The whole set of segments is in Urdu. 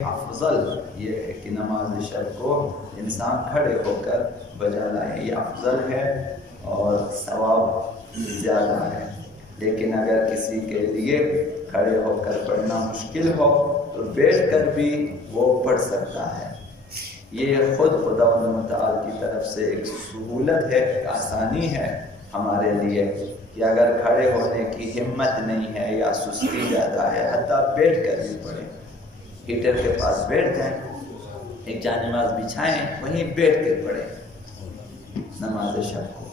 افضل یہ ہے کہ نماز شب کو انسان کھڑے ہو کر بجا لائے، یہ افضل ہے اور ثواب زیادہ ہے۔ لیکن اگر کسی کے لیے کھڑے ہو کر پڑھنا مشکل ہو تو بیٹھ کر بھی وہ پڑھ سکتا ہے۔ یہ خود خدا متعال کی طرف سے ایک سہولت ہے، ایک آسانی ہے ہمارے لیے کہ اگر کھڑے ہونے کی ہمت نہیں ہے یا سستی زیادہ ہے، حتیٰ بیٹھ کر بھی پڑھیں۔ ہیٹر کے پاس بیٹھ جائیں، ایک جا نماز بچھائیں، وہیں بیٹھ کے پڑھیں نماز شب کو۔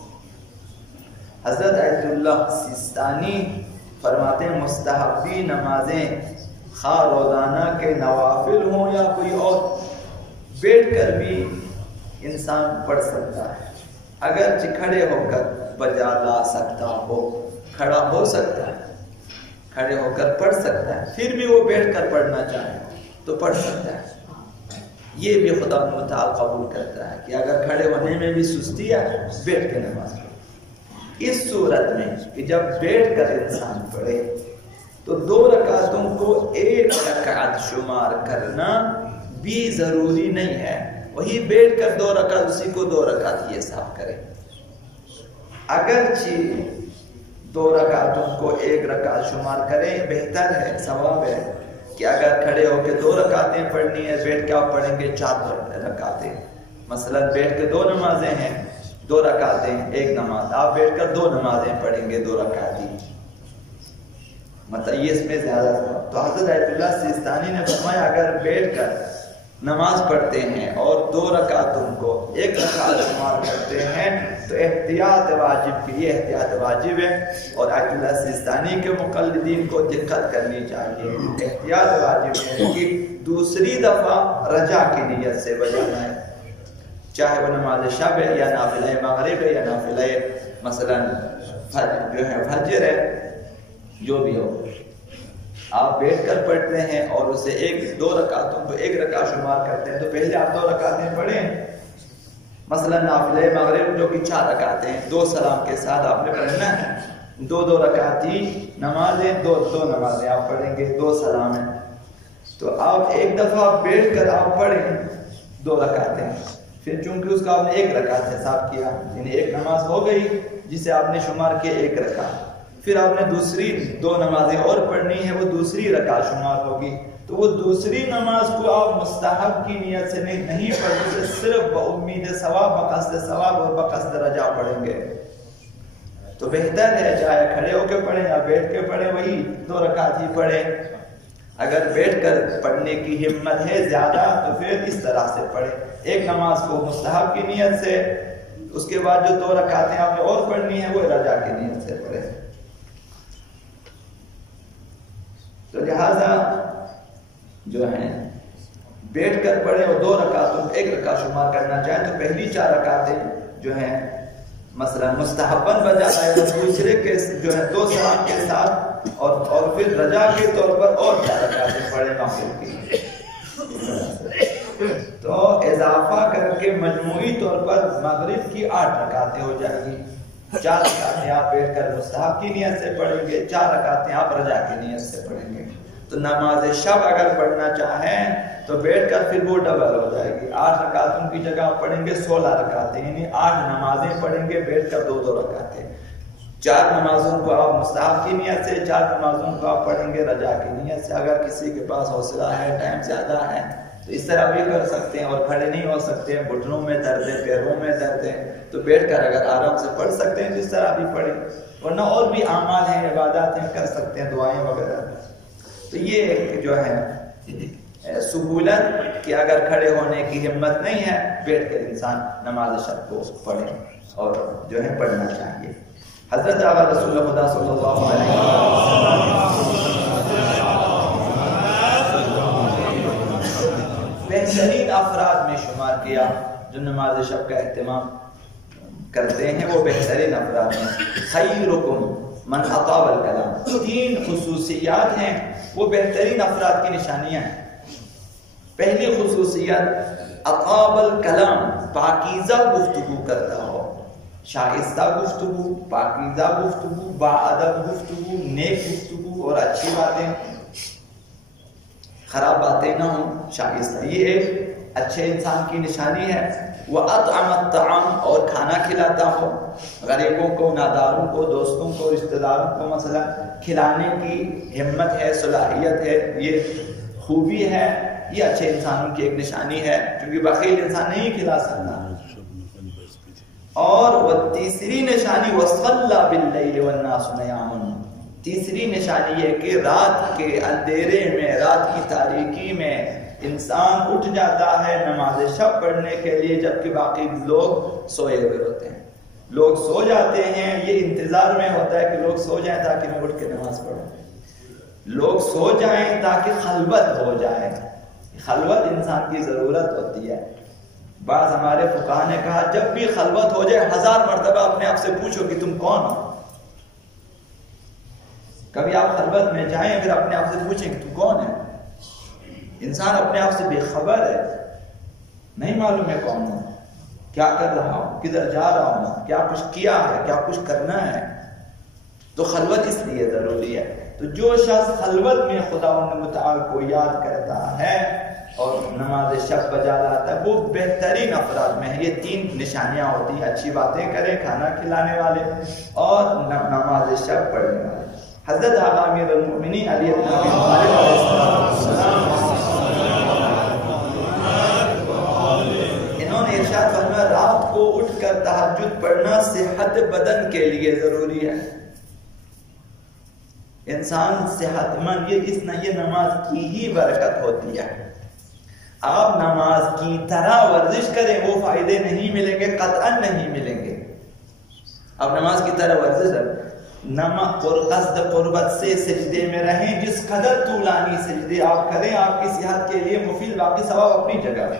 حضرت آیت اللہ سیستانی فرماتے ہیں مستحبی نمازیں خواہ روزانہ کے نوافل ہوں یا کوئی اور، بیٹھ کر بھی انسان پڑھ سکتا ہے۔ اگر کھڑے ہو کر بجا لا سکتا ہو، کھڑا ہو سکتا ہے، کھڑے ہو کر پڑھ سکتا ہے، پھر بھی وہ بیٹھ کر پڑھنا چاہے تو پڑھ سکتا ہے۔ یہ بھی خدا متعال قبول کرتا ہے کہ اگر کھڑے ہونے میں بھی سستی ہے، بیٹھ کے نماز پڑھے۔ اس صورت میں کہ جب بیٹھ کر انسان پڑھے تو 2 رکعتوں کو 1 رکعت شمار کرنا بھی ضروری نہیں ہے، وہی بیٹھ کر 2 رکعت اسی کو 2 رکعت یہ حساب کرے۔ اگرچہ 2 رکعتوں کو 1 رکعت شمار کریں، بہتر ہے، ثواب ہے کہ اگر کھڑے ہو کے 2 رکعتیں پڑھنی ہے، بیٹھ کے آپ پڑھیں گے 4 رکعتیں۔ مثلا بیٹھ کے 2 نمازیں ہیں، 2 رکعتیں 1 نماز، آپ بیٹھ کر 2 نمازیں پڑھیں گے 2 رکعتی، مطلب یہ اس میں زیادہ ثواب۔ تو حضرت آیت اللہ سیستانی نے فرمایا اگر بیٹھ کر نماز پڑھتے ہیں اور 2 رکعتوں کو 1 رکعت شمار کرتے ہیں تو احتیاط واجب کی، یہ احتیاط واجب ہے، اور آیت اللہ سیستانی کے مقلدین کو دقت کرنی چاہیے۔ احتیاط واجب ہے کہ دوسری دفعہ رجا کی نیت سے بجانا ہے، چاہے وہ نماز شب ہے یا نافلہ مغرب ہے یا نافلہ مثلا جو ہے فجر ہے، جو بھی ہو، آپ بیٹھ کر پڑھتے ہیں اور اسے 2 رکعتوں کو 1 رکعت شمار کرتے ہیں تو پہلے آپ 2 رکعتیں پڑھیں۔ مثلا نافلہ مغرب جو کہ 4 رکعتیں ہیں، 2 سلام کے ساتھ آپ نے پڑھنا ہے، 2 رکعتی نمازیں، 2 نمازیں آپ پڑھیں گے، 2 سلام ہیں، تو آپ ایک دفعہ بیٹھ کر آپ پڑھیں 2 رکعتیں، پھر چونکہ اس کا آپ نے 1 رکعت حساب کیا، یعنی 1 نماز ہو گئی جسے آپ نے شمار کیا 1 رکعت، پھر آپ نے دوسری 2 نمازیں اور پڑھنی ہے، وہ دوسری رکعت شمار ہوگی، تو وہ دوسری نماز کو آپ مستحب کی نیت سے نہیں پڑھیں، صرف بامید ثواب، بقصد ثواب اور بقصد رجا پڑھیں گے۔ تو بہتر ہے چاہے کھڑے ہو کے پڑھیں یا بیٹھ کے پڑھیں، وہی 2 رکعت ہی پڑھیں۔ اگر بیٹھ کر پڑھنے کی ہمت ہے زیادہ تو پھر اس طرح سے پڑھیں، 1 نماز کو مستحب کی نیت سے، اس کے بعد جو 2 رکعتیں آپ نے اور پڑھنی ہے وہ رجا کی نیت سے پڑھیں۔ تو لہذا جو ہے بیٹھ کر پڑھیں اور 2 رکعتوں 1 رکعت شمار کرنا چاہیں تو پہلی 4 رکعتیں جو ہیں مثلا مستحباً بجا لائے، دوسرے کے جو ہے 2 سلام کے ساتھ اور پھر رجا کے طور پر اور 4 رکعتیں پڑھیں نافل کی، تو اضافہ کر کے مجموعی طور پر مغرب کی 8 رکعتیں ہو جائیں گی۔ 4 رکعتیں آپ بیٹھ کر مستحب کی نیت سے پڑھیں گے، 4 رکعتیں آپ رجا کی نیت سے پڑھیں گے۔ تو نماز شب اگر پڑھنا چاہیں تو بیٹھ کر پھر وہ ڈبل ہو جائے گی، 8 رکعتوں کی جگہ آپ پڑھیں گے 16 رکعتیں، یعنی 8 نمازیں پڑھیں گے بیٹھ کر 2 رکعتیں۔ 4 نمازوں کو آپ مستحب کی نیت سے، 4 نمازوں کو آپ پڑھیں گے رجا کی نیت سے۔ اگر کسی کے پاس حوصلہ ہے، ٹائم زیادہ ہے تو اس طرح بھی کر سکتے ہیں، اور کھڑے نہیں ہو سکتے ہیں، گھٹنوں میں درد ہے، پیروں میں درد ہے، تو بیٹھ کر اگر آرام سے پڑھ سکتے ہیں تو اس طرح بھی پڑھیں، ورنہ اور بھی اعمال ہیں، عبادات ہیں، کر سکتے ہیں، دعائیں وغیرہ۔ تو یہ جو ہے سہولت کہ اگر کھڑے ہونے کی ہمت نہیں ہے، بیٹھ کر انسان نماز شب کو پڑھے اور جو ہے پڑھنا چاہیے۔ حضرت آقا رسول خدا صلی اللہ علیہ وسلم بہترین افراد میں شمار کیا جو نماز شب کا اہتمام کرتے ہیں، وہ بہترین افراد ہیں۔ خیرکم من اطاب الکلام، 3 خصوصیات ہیں، وہ بہترین افراد کی نشانیاں ہیں۔ پہلی خصوصیت اطاب الکلام، پاکیزہ گفتگو کرتا ہو، شائستہ گفتگو، پاکیزہ گفتگو، باادب گفتگو، نیک گفتگو اور اچھی باتیں۔ خراب باتیں نہ ہوں، شائستہ، یہ ایک اچھے انسان کی نشانی ہے۔ وَأَطْعَمَ الطَّعَامَ، اور کھانا کھلاتا ہو، غریبوں کو، ناداروں کو، دوستوں کو، رشتہ داروں کو مثلا کھلانے کی ہمت ہے، صلاحیت ہے، یہ خوبی ہے، یہ اچھے انسانوں کی ایک نشانی ہے، کیونکہ بخیل انسان نہیں کھلا سکتا۔ اور وہ تیسری نشانی وَصَلَّى بِاللَّيْلِ وَالنَّاسُ نِيَامٌ، تیسری نشانی یہ کہ رات کے اندھیرے میں، رات کی تاریکی میں انسان اٹھ جاتا ہے نماز شب پڑھنے کے لیے، جبکہ باقی لوگ سوئے ہوئے ہوتے ہیں۔ لوگ سو جاتے ہیں، یہ انتظار میں ہوتا ہے کہ لوگ سو جائیں تاکہ میں اٹھ کے نماز پڑھوں، لوگ سو جائیں تاکہ خلوت ہو جائے۔ خلوت انسان کی ضرورت ہوتی ہے۔ بعض ہمارے فقہا نے کہا جب بھی خلوت ہو جائے 1000 مرتبہ اپنے آپ سے پوچھو کہ تم کون ہو۔ کبھی آپ خلوت میں جائیں پھر اپنے آپ سے پوچھیں کہ تم کون ہے۔ انسان اپنے آپ سے بے خبر ہے، نہیں معلوم ہے کون ہوں، کیا کر رہا ہوں، کدھر جا رہا ہوں، کیا کچھ کیا ہے، کیا کچھ کرنا ہے۔ تو خلوت اس لیے ضروری ہے۔ تو جو شخص خلوت میں خداوند متعال کو یاد کرتا ہے اور نماز شب بجا لاتا ہے، وہ بہترین افراد میں ہے۔ یہ 3 نشانیاں ہوتی ہیں، اچھی باتیں کریں، کھانا کھلانے والے اور نماز شب پڑھنے والے۔ حضرت آقا امیر المؤمنین علی بن ابی طالب علیہ السلام انہوں نے ارشاد فرمایا رات کو اٹھ کر تہجد پڑھنا صحت بدن کے لیے ضروری ہے۔ انسان صحت مند، یہ نماز کی ہی برکت ہوتی ہے۔ آپ نماز کی طرح ورزش کریں، وہ فائدے نہیں ملیں گے، قطعاً نہیں ملیں گے۔ اب نماز کی طرح ورزش قصد قربت سے سجدے میں رہیں، جس قدر طولانی سجدے آپ کریں آپ کی صحت کے لیے مفید، باقی ثواب اپنی جگہ ہے،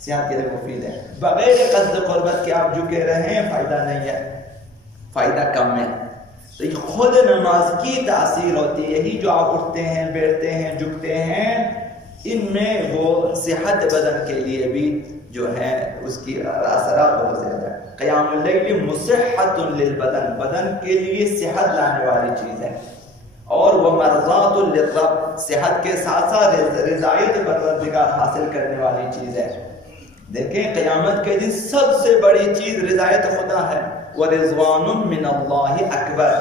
صحت کے لیے مفید ہے۔ بغیر قصد قربت کے آپ جھکے رہیں فائدہ نہیں ہے، فائدہ کم ہے۔ تو یہ خود نماز کی تاثیر ہوتی ہے، یہی جو آپ اٹھتے ہیں، بیٹھتے ہیں، جھکتے ہیں، ان میں وہ صحت بدن کے لیے بھی جو ہے اس کی اثرات بہت زیادہ ہے۔ قیام اللیل مصحۃ للبدن، بدن کے لیے صحت لانے والی چیز ہے، اور وہ مرضات للرب، صحت کے ساتھ ساتھ رضایت پروردگار حاصل کرنے والی چیز ہے۔ دیکھیں قیامت کے دن سب سے بڑی چیز رضایت خدا ہے، وَرِضْوَانٌ مِّنَ اللَّهِ أَكْبَرُ،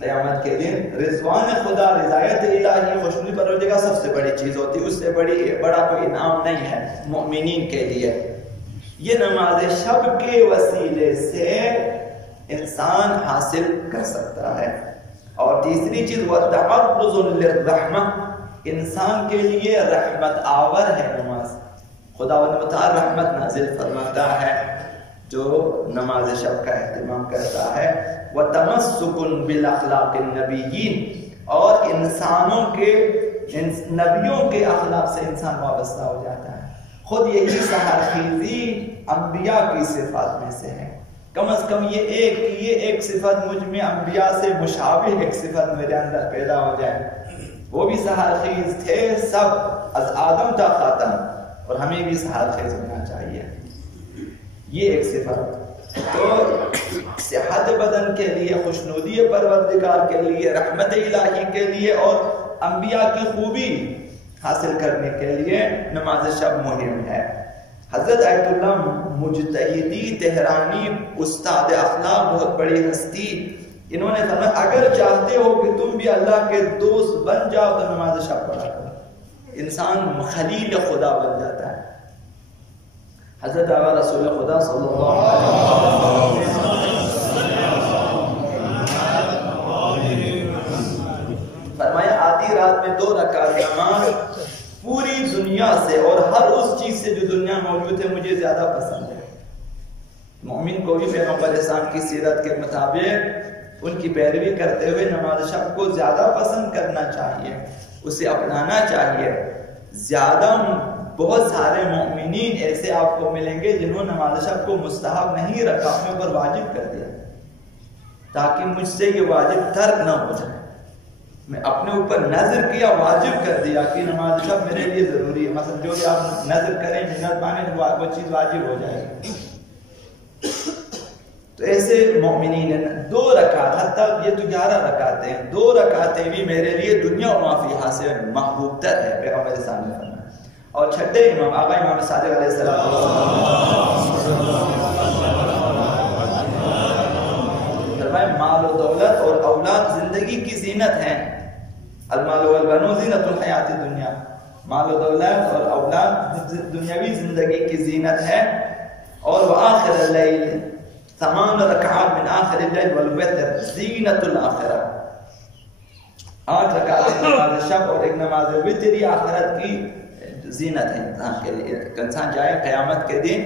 قیامت کے دن رضوان خدا، رضایت الہی، خوشنودی پروردگار سب سے بڑی چیز ہوتی ہے، اس سے بڑا کوئی انعام نہیں ہے مؤمنین کے لیے۔ یہ نماز شب کے وسیلے سے انسان حاصل کر سکتا ہے۔ اور تیسری چیز وَتَعَرُّضٌ لِلرَّحْمَةِ، انسان کے لیے رحمت آور ہے نماز، خداوند متعال رحمت نازل فرماتا ہے جو نماز شب کا اہتمام کرتا ہے۔ وَتَمَسُّكٌ بِالْأَخْلَاقِ النَّبِيِّينَ، اور انسانوں کے نبیوں کے اخلاق سے انسان وابستہ ہو جاتا ہے۔ خود یہی سحرخیزی انبیاء کی صفات میں سے ہے، کم از کم یہ ایک صفت مجھ میں انبیاء سے مشابہ ایک صفت میرے اندر پیدا ہو جائے۔ وہ بھی سحرخیز تھے، سب از آدم تا خاتم، اور ہمیں بھی سحرخیز ہونا چاہیے، یہ ایک صفت۔ تو صحت بدن کے لیے، خوشنودی پروردگار کے لیے، رحمت الہی کے لیے، اور انبیاء کی خوبی حاصل کرنے کے لیے نماز شب مہم ہے۔ حضرت آیت اللہ مجتہدی تہرانی، استاد اخلاق، بہت بڑی ہستی، انہوں نے فرمایا اگر چاہتے ہو کہ تم بھی اللہ کے دوست بن جاؤ تو نماز شب پڑھا کرو، انسان خلیل خدا بن جاتا ہے۔ حضرت آقا رسول خدا صلی اللہ علیہ وسلم فرمایا آدھی رات میں 2 رکعت نماز پوری دنیا سے اور ہر اس چیز سے جو دنیا میں موجود ہے مجھے زیادہ پسند ہے۔ مومن کو بھی پیغمبر اسلام کی سیرت کے مطابق ان کی پیروی کرتے ہوئے نماز شب کو زیادہ پسند کرنا چاہیے، اسے اپنانا چاہیے۔ بہت سارے مومنین ایسے آپ کو ملیں گے جنہوں نے نماز شب کو مستحب نہیں رکھا، اپنے اوپر واجب کر دیا، تاکہ مجھ سے یہ واجب ترک نہ ہو جائے۔ میں اپنے اوپر نظر کیا، واجب کر دیا کہ نماز شب میرے لیے ضروری ہے، مثلا جو بھی آپ نظر کریں، منت مانیں، وہ چیز واجب ہو جائے گی۔ تو تو ایسے مومنین 2 رکعت، حتیٰ یہ تو 11 رکعتیں ہیں، 2 رکعتیں بھی میرے لیے دنیا و ما فیہا سے محبوب تر ہے، پیغمبر سامنے فرمایا۔ اور چھٹے امام آقا امام صادق علیہ السلام فرمائے مال و دولت اور اولاد زندگی کی زینت ہیں، المال والبنون زینت الحیات الدنیا، مال و دولت اور اولاد دنیاوی زندگی کی زینت ہے۔ اور وآخر اللیل 8 رکعات من آخر اللیل والوتر زینت الآخرہ، 8 رکعات نماز شب اور ایک نماز وتر یہ آخرت کی زینت ہے انسان کے لیے۔ انسان جائے قیامت کے دن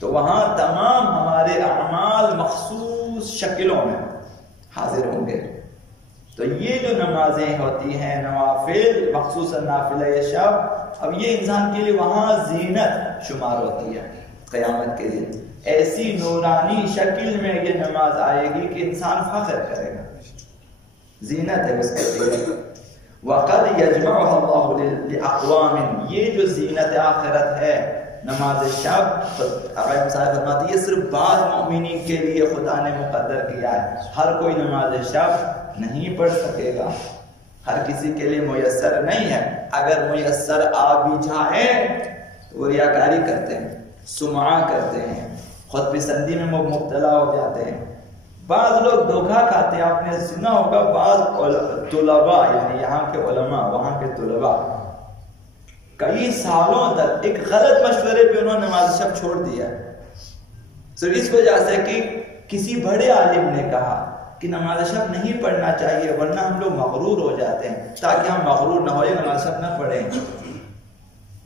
تو وہاں تمام ہمارے اعمال مخصوص شکلوں میں حاضر ہوں گے۔ تو یہ جو نمازیں ہوتی ہیں نوافل، مخصوصاً نافلہ شب، اب یہ انسان کے لیے وہاں زینت شمار ہوتی ہے قیامت کے دن۔ ایسی نورانی شکل میں یہ نماز آئے گی کہ انسان فخر کرے گا، زینت ہے اس کے لیے۔ وَقَدْ يَجْمَعُهَا اللَّهُ لِأَقْوَامٍ، یہ جو زینت آخرت ہے نماز شب، آقا صاحب فرماتے ہیں یہ صرف بعض مومنین کے لیے خدا نے مقدر کیا ہے، ہر کوئی نماز شب نہیں پڑھ سکے گا، ہر کسی کے لیے میسر نہیں ہے۔ اگر میسر آ بھی جائے تو وہ ریاکاری کرتے ہیں، سمعہ کرتے ہیں، خود پسندی میں مبتلا ہو جاتے ہیں۔ بعض لوگ دھوکہ کھاتے ہیں، آپ نے سنا ہوگا بعض طلباء یعنی یہاں کے علماء وہاں کے طلباء کئی سالوں تک ایک غلط مشورے پہ انہوں نے نماز شب چھوڑ دیا، صرف اس وجہ سے کہ کسی بڑے عالم نے کہا کہ نماز شب نہیں پڑھنا چاہیے ورنہ ہم لوگ مغرور ہو جاتے ہیں، تاکہ ہم مغرور نہ ہو جائے نماز شب نہ پڑھیں۔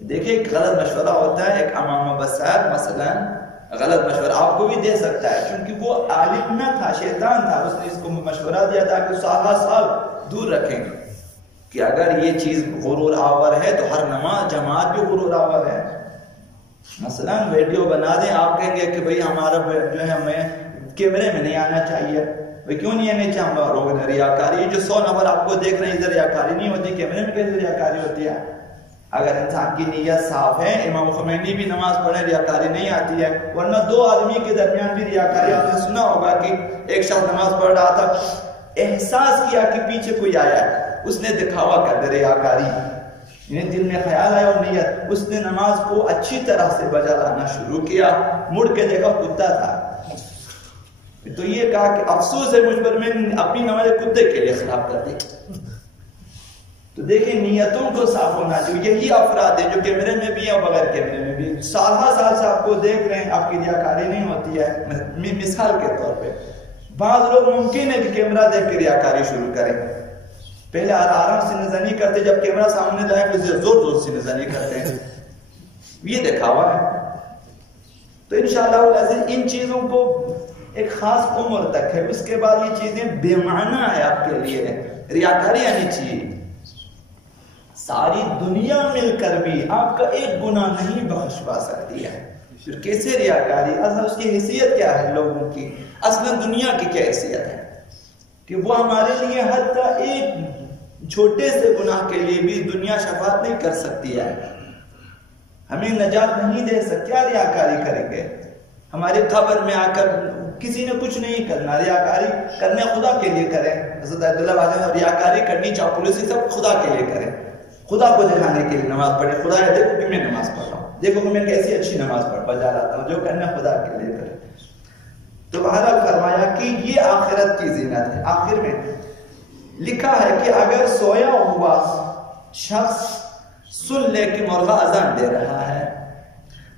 دیکھیں ایک غلط مشورہ ہوتا ہے، ایک امام بصیر مثلا غلط مشورہ آپ کو بھی دے سکتا ہے، کیونکہ وہ عالم نہ تھا، شیطان تھا، اس نے اس کو مشورہ دیا تھا کہ سال دور رکھیں گے کہ اگر یہ چیز غرور آور ہے تو ہر نماز جماعت بھی غرور آور ہے۔ مثلا ویڈیو بنا دیں، آپ کہیں گے کہ بھئی ہمارا جو ہے ہمیں کیمرے میں نہیں آنا چاہیے، بھئی کیوں نہیں آنے چاہیے، ہم لوگ ریاکاری، جو 100 نفر آپ کو دیکھ رہے ہیں ادھر ریاکاری نہیں ہوتی، کیمرے میں کیسے ریاکاری ہوتی ہے؟ اگر انسان کی نیت صاف ہے، امام خمینی بھی نماز پڑھنے ریاکاری نہیں آتی ہے، ورنہ 2 آدمی کے درمیان بھی ریاکاری، آپ نے سنا ہوگا کہ ایک شخص نماز پڑھ رہا تھا، احساس کیا کہ پیچھے کوئی آیا ہے، اس نے دکھاوا کر دے ریاکاری، یعنی دل میں خیال آیا اور نیت، اس نے نماز کو اچھی طرح سے بجا لانا شروع کیا، مڑ کے دیکھا کتا تھا، تو یہ کہا کہ افسوس ہے مجھ پر، میں اپنی نماز کتے کے لیے خراب کر دی۔ تو دیکھیں نیتوں کو صاف ہونا چاہیے، یہی افراد ہیں جو کیمرے میں بھی ہیں بغیر کیمرے میں بھی سال سے آپ کو دیکھ رہے ہیں، آپ کی ریاکاری نہیں ہوتی ہے۔ مثال کے طور پہ بعض لوگ ممکن ہے کہ کیمرہ دیکھ کے ریاکاری شروع کریں، پہلے آرام سے نظر نہیں کرتے، جب کیمرہ سامنے لائے پھر زور سے نظر نہیں کرتے ہیں، یہ دکھاوا ہے۔ تو انشاءاللہ ان چیزوں کو ایک خاص عمر تک ہے، اس کے بعد یہ چیزیں بے معنی ہے آپ کے لیے، ریاکاری آنی چاہیے۔ ساری دنیا مل کر بھی آپ کا ایک گناہ نہیں بخشوا سکتی ہے، پھر کیسے ریاکاری؟ اصل اس کی حیثیت کیا ہے لوگوں کی؟ اصل دنیا کی کیا حیثیت ہے کہ وہ ہمارے لیے حتیٰ ایک چھوٹے سے گناہ کے لیے بھی دنیا شفاعت نہیں کر سکتی ہے، ہمیں نجات نہیں دے سکتی، کیا ریاکاری کریں گے؟ ہمارے قبر میں آ کر کسی نے کچھ نہیں کرنا، ریاکاری کرنے خدا کے لیے کریں، حضرت عبداللہ واجہ ریاکاری کرنی چاپلوسی سب خدا کے لیے کریں، خدا کو دکھانے کے لیے نماز پڑھے، خدا یہ دیکھو کہ میں نماز پڑھ رہا ہوں، دیکھو کہ میں کیسی اچھی نماز بجا لاتا ہوں، جو کرنا خدا کے لیے کرے۔ تو بہرحال فرمایا کہ یہ آخرت کی زینت ہے۔ آخر میں لکھا ہے کہ اگر سویا ہوا شخص سن لے کہ مرغہ اذان دے رہا ہے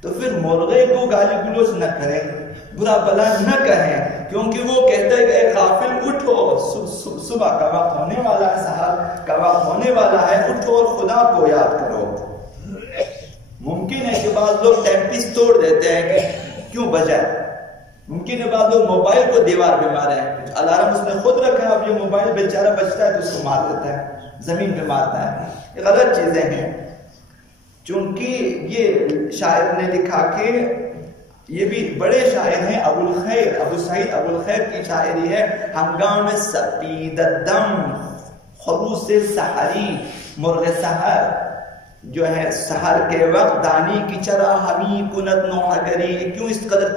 تو پھر مرغے کو گالی گلوچ نہ کریں، برا بلا نہ کہیں، کیونکہ وہ کہتے ہیں کہ اے غافل اٹھو، صبح کا وقت ہونے والا ہے، سحر کا وقت ہونے والا ہے، اٹھو اور خدا کو یاد کرو۔ ممکن ہے کہ بعض لوگ ٹیمپیس توڑ دیتے ہیں کہ کیوں بجائے، ممکن ہے بعض لوگ موبائل کو دیوار پہ مارے ہیں، الارم اس نے خود رکھا ہے، اب یہ موبائل بیچارہ بچتا ہے تو اس کو مار دیتا ہے، زمین پہ مارتا ہے، یہ غلط چیزیں ہیں۔ چونکہ یہ شاعر نے لکھا کہ یہ بھی بڑے شاعر ہیں، ابو سعید ابو الخیر کی شاعری ہے، ہنگام سپید دم خروس سحری، مرغ سحر جو ہے سحر کے وقت دانی کی چرا ہمی کنت نوحگری، کیوں اس قدر